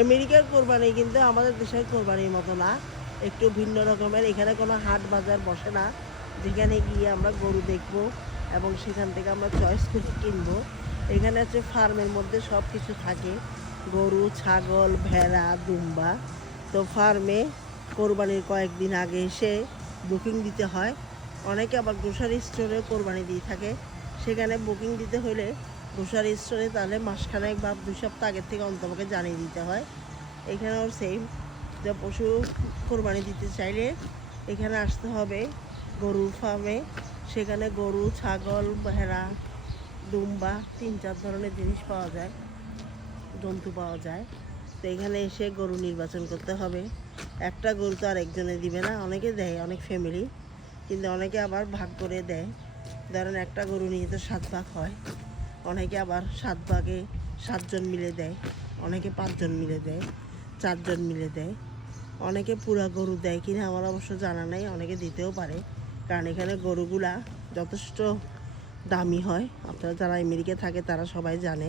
আমেরিকার কোরবানি কিন্তু আমাদের দেশের কোরবানির মতো না, একটু ভিন্ন রকমের। এখানে কোনো হাট বাজার বসে না যেখানে গিয়ে আমরা গরু দেখব এবং সেখান থেকে আমরা চয়েস করে কিনবো। এখানে হচ্ছে ফার্মের মধ্যে সব কিছু থাকে, গরু, ছাগল, ভেড়া, দুম্বা। তো ফার্মে কোরবানির কয়েকদিন আগে এসে বুকিং দিতে হয়। অনেকে আবার গ্রোসারি স্টোরে কোরবানি দিয়ে থাকে, সেখানে বুকিং দিতে হলে গ্রোসারি স্টোরে তাহলে মাসখানেক বা 2 সপ্তাহ আগের থেকে অন্তপক্ষে জানিয়ে দিতে হয়। এখানেও সেম, যে পশু কোরবানি দিতে চাইলে এখানে আসতে হবে গরুর ফার্মে। সেখানে গরু, ছাগল, ভেড়া, দুম্বা 3-4 ধরনের জিনিস পাওয়া যায়, জন্তু পাওয়া যায়। তো এখানে এসে গরু নির্বাচন করতে হবে। একটা গরু তো আর একজনে দিবে না, অনেকে দেয়, অনেক ফ্যামিলি, কিন্তু অনেকে আবার ভাগ করে দেয়। ধরেন একটা গরু নিয়ে তো 7 ভাগ হয়, অনেকে আবার 7 ভাগে 7 জন মিলে দেয়, অনেকে 5 জন মিলে দেয়, 4 জন মিলে দেয়, অনেকে পুরা গরু দেয় কিনা আমার অবশ্য জানা নাই, অনেকে দিতেও পারে। কারণ এখানে গরুগুলা যথেষ্ট দামি হয়, আপনারা যারা আমেরিকা থাকে তারা সবাই জানে।